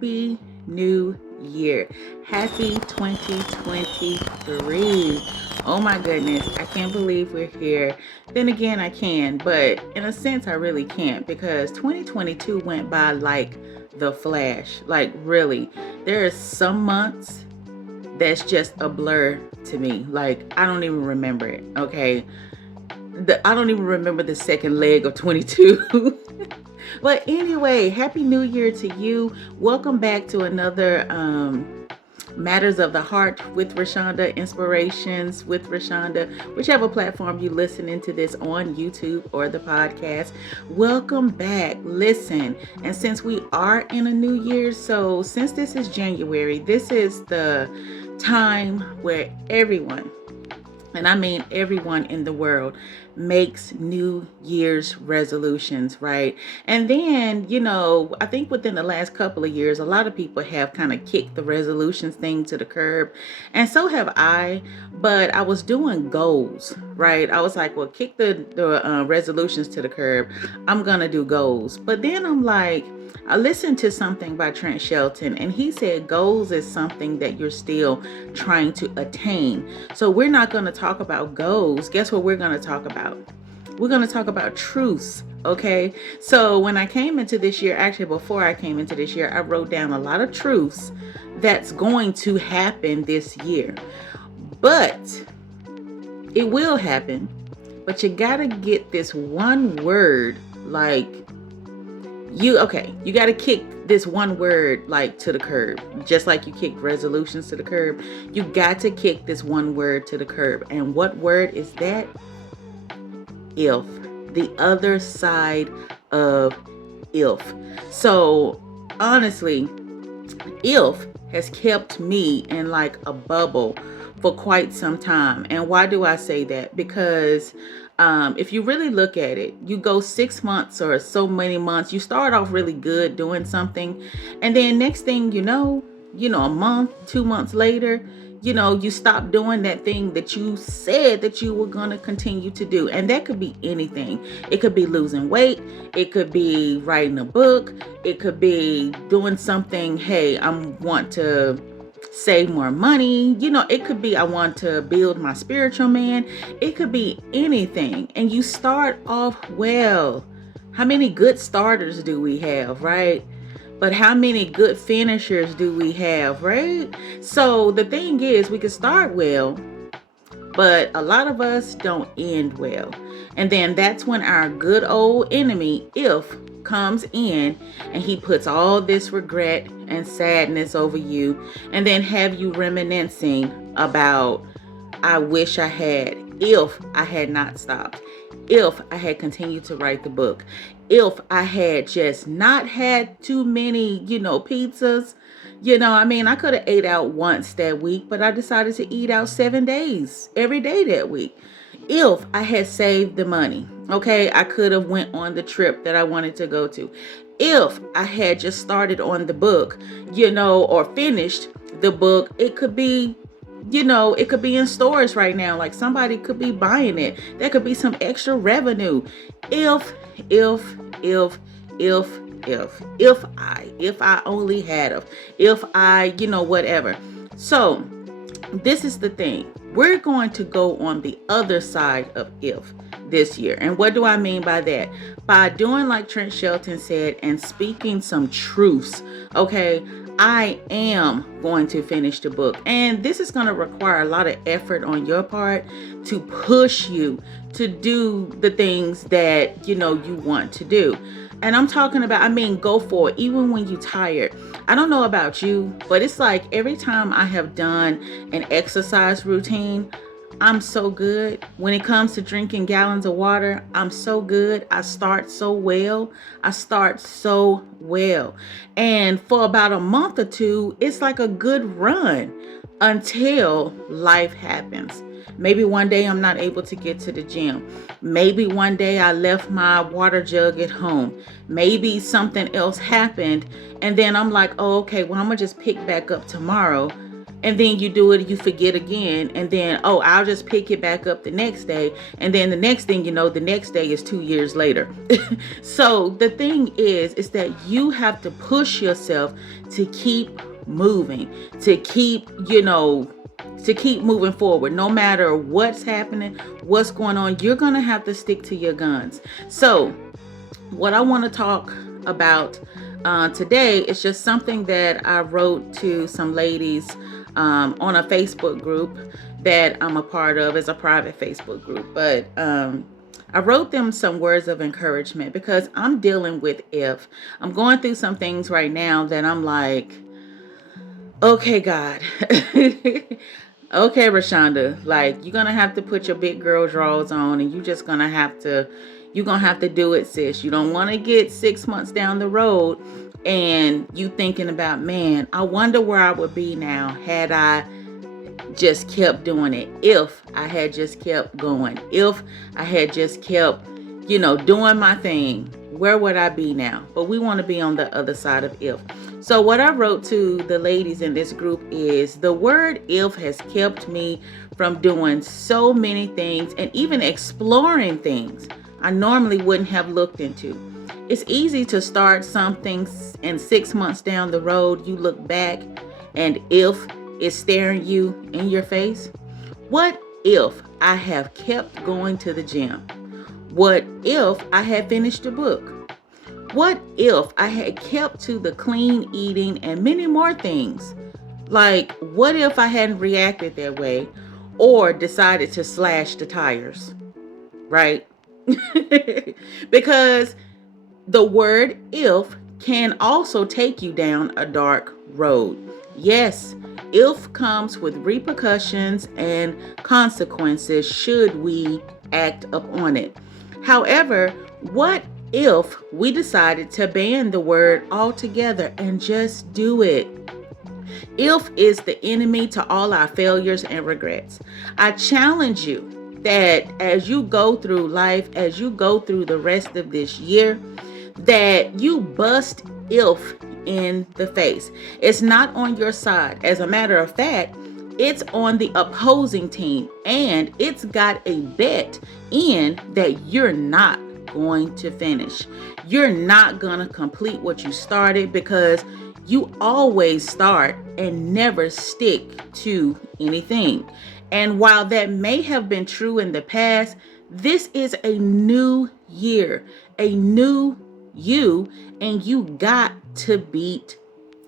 happy new year. Happy 2023. Oh my goodness, I can't believe we're here. Then again, I can, but in a sense, I really can't because 2022 went by like the flash. Like, really, there are some months that's just a blur to me. Like, I don't even remember it, okay? I don't even remember the second leg of 22. But anyway, happy new year to you. Welcome back to another Matters of the Heart with Roshonda, Inspirations with Roshonda, whichever platform you listen into this on, YouTube or the podcast. Welcome back. Listen, and since we are in a new year, so since this is January, this is the time where everyone, and I mean everyone in the world, makes New Year's resolutions, right? And then, I think within the last couple of years, a lot of people have kind of kicked the resolutions thing to the curb. And so have I. But I was doing goals, right? I was like, well, kick the resolutions to the curb. I'm going to do goals. But then I'm like, I listened to something by Trent Shelton, and he said goals is something that you're still trying to attain. So we're not going to talk about goals. Guess what we're going to talk about? We're going to talk about truths. Okay. So when I came into this year, actually before I came into this year, I wrote down a lot of truths that's going to happen this year. But it will happen. But you got to get this one word, like, you got to kick this one word like to the curb, just like you kicked resolutions to the curb. You got to kick this one word to the curb. And what word is that? If. The other side of if. So honestly, if has kept me in like a bubble for quite some time. And why do I say that? Because if you really look at it, you go 6 months or so many months, you start off really good doing something. And then next thing you know, a month, 2 months later, you stop doing that thing that you said that you were going to continue to do. And that could be anything. It could be losing weight. It could be writing a book. It could be doing something. Hey, I want to save more money. It could be I want to build my spiritual man. It could be anything. And you start off well. How many good starters do we have, right? But how many good finishers do we have, right? So the thing is, we can start well, but a lot of us don't end well. And then that's when our good old enemy, if, comes in and he puts all this regret and sadness over you, and then have you reminiscing about, I wish I had, if I had not stopped, if I had continued to write the book, if I had just not had too many, pizzas. I could have ate out once that week, but I decided to eat out 7 days, every day that week. If I had saved the money, okay, I could have went on the trip that I wanted to go to. If I had just started on the book, or finished the book, it could be, it could be in stores right now. Like somebody could be buying it. There could be some extra revenue. If I only had if I, whatever. So this is the thing. We're going to go on the other side of if this year. And what do I mean by that? By doing like Trent Shelton said and speaking some truths. Okay, I am going to finish the book. And this is going to require a lot of effort on your part to push you to do the things that, you want to do. And I'm talking about, go for it, even when you're tired. I don't know about you, but it's like every time I have done an exercise routine, I'm so good. When it comes to drinking gallons of water, I'm so good. I start so well. And for about a month or two, it's like a good run until life happens. Maybe one day I'm not able to get to the gym. Maybe one day I left my water jug at home. Maybe something else happened. And then I'm like, oh, okay, well, I'm going to just pick back up tomorrow. And then you do it, you forget again, and then, oh, I'll just pick it back up the next day. And then the next thing you know, the next day is 2 years later. So the thing is that you have to push yourself to keep moving, to keep, to keep moving forward. No matter what's happening, what's going on, you're going to have to stick to your guns. So what I want to talk about today is just something that I wrote to some ladies on a Facebook group that I'm a part of. It's a private Facebook group, but I wrote them some words of encouragement because I'm dealing with I'm going through some things right now that I'm like, okay, God. Okay, Roshonda, like, you're going to have to put your big girl drawers on, and you're going to have to do it, sis. You don't want to get 6 months down the road and you thinking about, man, I wonder where I would be now had I just kept doing it. If I had just kept going, if I had just kept, doing my thing, where would I be now? But we want to be on the other side of if. So what I wrote to the ladies in this group is, the word if has kept me from doing so many things and even exploring things I normally wouldn't have looked into. It's easy to start something and 6 months down the road, you look back and if is staring you in your face. What if I have kept going to the gym? What if I had finished a book? What if I had kept to the clean eating and many more things? Like, what if I hadn't reacted that way or decided to slash the tires, right? Because the word if can also take you down a dark road. Yes, if comes with repercussions and consequences should we act upon it. However, what if we decided to ban the word altogether and just do it? If is the enemy to all our failures and regrets. I challenge you that as you go through life, as you go through the rest of this year, that you bust if in the face. It's not on your side. As a matter of fact, it's on the opposing team, and it's got a bet in that you're not going to finish. You're not going to complete what you started, because you always start and never stick to anything. And while that may have been true in the past, this is a new year, a new you, and you got to beat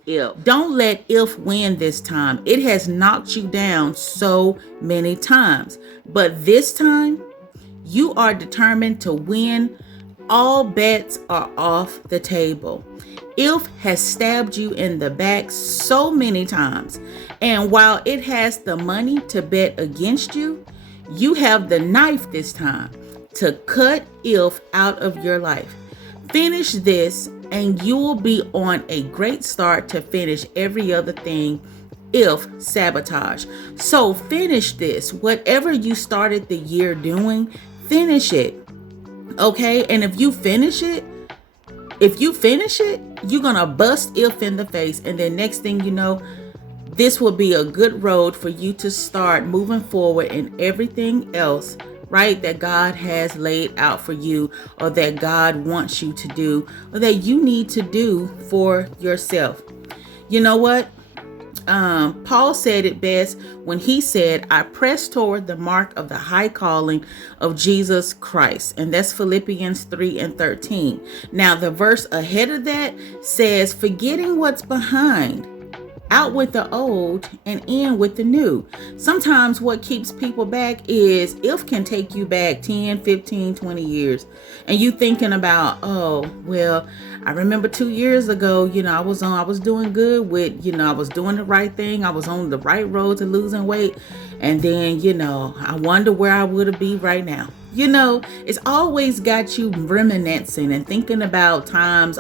if. Don't let if win this time. It has knocked you down so many times, but this time you are determined to win. All bets are off the table. If has stabbed you in the back so many times, and while it has the money to bet against you, you have the knife this time to cut if out of your life. Finish this and you will be on a great start to finish every other thing if sabotage. So finish this. Whatever you started the year doing, finish it. Okay? And if you finish it, you're going to bust if in the face. And then next thing you know, this will be a good road for you to start moving forward in everything else, right, that God has laid out for you, or that God wants you to do, or that you need to do for yourself. You know what? Paul said it best when he said, I press toward the mark of the high calling of Jesus Christ. And that's Philippians 3:13. Now, the verse ahead of that says, forgetting what's behind, out with the old and in with the new. Sometimes what keeps people back is if can take you back 10, 15, 20 years. And you thinking about, oh, well, I remember 2 years ago, I was doing good with, I was doing the right thing. I was on the right road to losing weight. And then, I wonder where I would be right now. It's always got you reminiscing and thinking about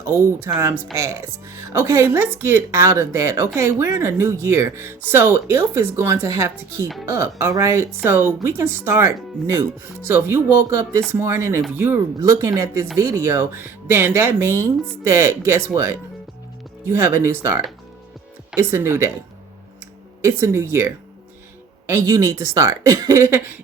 old times past. Okay, let's get out of that. Okay, we're in a new year. So if is going to have to keep up. All right, so we can start new. So if you woke up this morning, if you're looking at this video, then that means that, guess what? You have a new start. It's a new day. it's a new year and you need to start.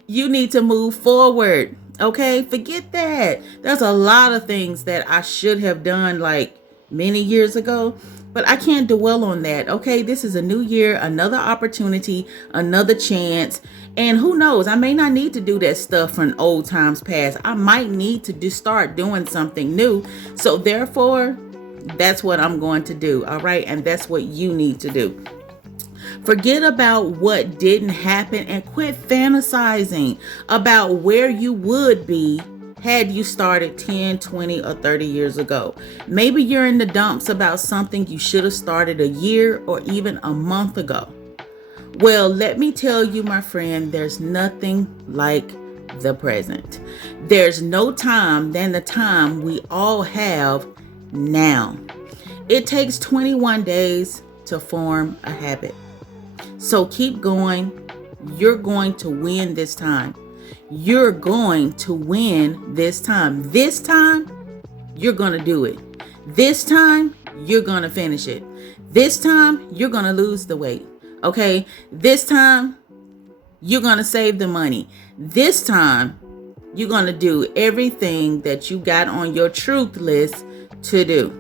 You need to move forward. Okay, forget that. There's a lot of things that I should have done like many years ago, but I can't dwell on that. Okay, this is a new year, another opportunity, another chance. And who knows, I may not need to do that stuff from old times past. I might need to start doing something new. So therefore, that's what I'm going to do. All right, and that's what you need to do. Forget about what didn't happen and quit fantasizing about where you would be had you started 10, 20, or 30 years ago. Maybe you're in the dumps about something you should have started a year or even a month ago. Well, let me tell you, my friend, there's nothing like the present. There's no time than the time we all have now. It takes 21 days to form a habit. So keep going. You're going to win this time. You're going to win this time. This time, you're going to do it. This time, you're going to finish it. This time, you're going to lose the weight. Okay? This time, you're going to save the money. This time, you're going to do everything that you got on your truth list to do.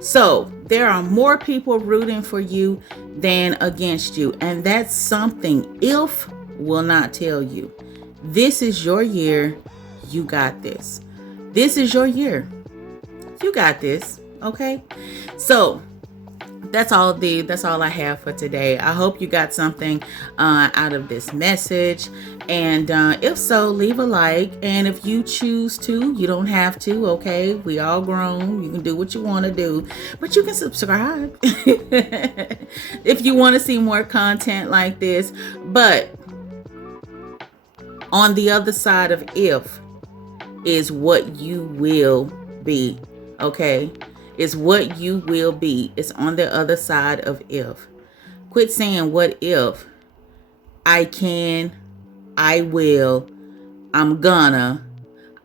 So there are more people rooting for you than against you. And that's something IF will not tell you. This is your year. You got this. This is your year. You got this. Okay. So that's all I have for today. I hope you got something out of this message. And if so, leave a like. And if you choose to, you don't have to. Okay, we all grown. You can do what you want to do, but you can subscribe if you want to see more content like this. But on the other side of if is what you will be. Okay. Is what you will be. It's on the other side of if. Quit saying what if. I can, I will, I'm gonna,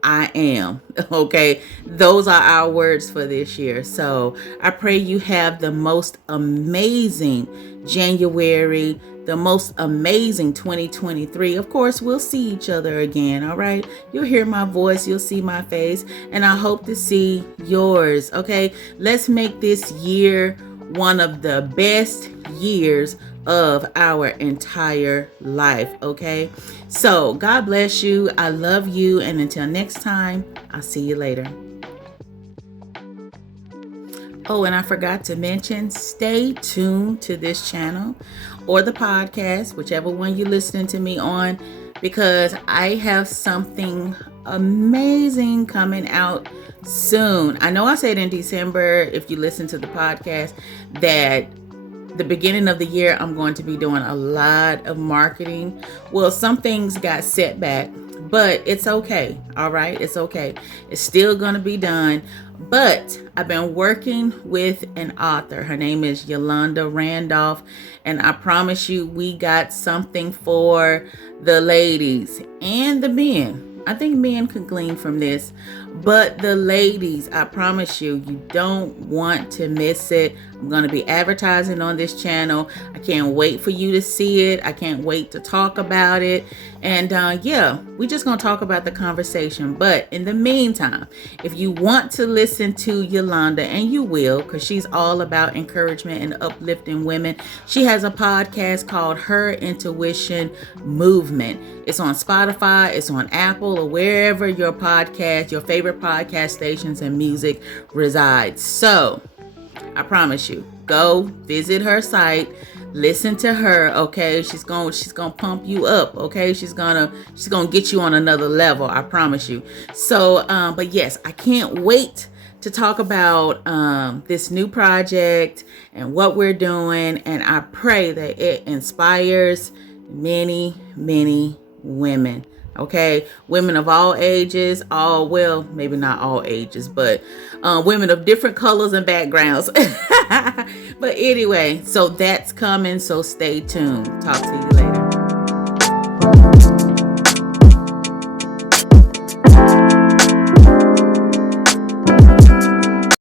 I am. Okay, those are our words for this year. So I pray you have the most amazing January, the most amazing 2023. Of course, we'll see each other again. All right, you'll hear my voice, you'll see my face, and I hope to see yours. Okay, let's make this year one of the best years of our entire life. Okay, so God bless you. I love you, and until next time, I'll see you later. Oh, and I forgot to mention, stay tuned to this channel or the podcast, whichever one you're listening to me on, because I have something amazing coming out soon. I know I said in December, if you listen to the podcast, that the beginning of the year, I'm going to be doing a lot of marketing. Well, some things got set back, but it's okay. All right. It's okay. It's still going to be done. But I've been working with an author. Her name is Yolanda Randolph. And I promise you, we got something for the ladies and the men. I think men could glean from this, but the ladies, I promise you, you don't want to miss it. I'm going to be advertising on this channel. I can't wait for you to see it. I can't wait to talk about it. And yeah, we're just going to talk about the conversation. But in the meantime, if you want to listen to Yolanda, and you will, because she's all about encouragement and uplifting women, she has a podcast called Her Intuition Movement. It's on Spotify, it's on Apple, or wherever your podcast, your favorite podcast stations and music resides. So I promise you, go visit her site, listen to her. Okay, she's gonna pump you up. Okay, she's gonna get you on another level. I promise you. So but yes, I can't wait to talk about this new project and what we're doing, and I pray that it inspires many women. Okay, women of all ages, well, maybe not all ages, but women of different colors and backgrounds. But anyway, so that's coming, so stay tuned. Talk to you later.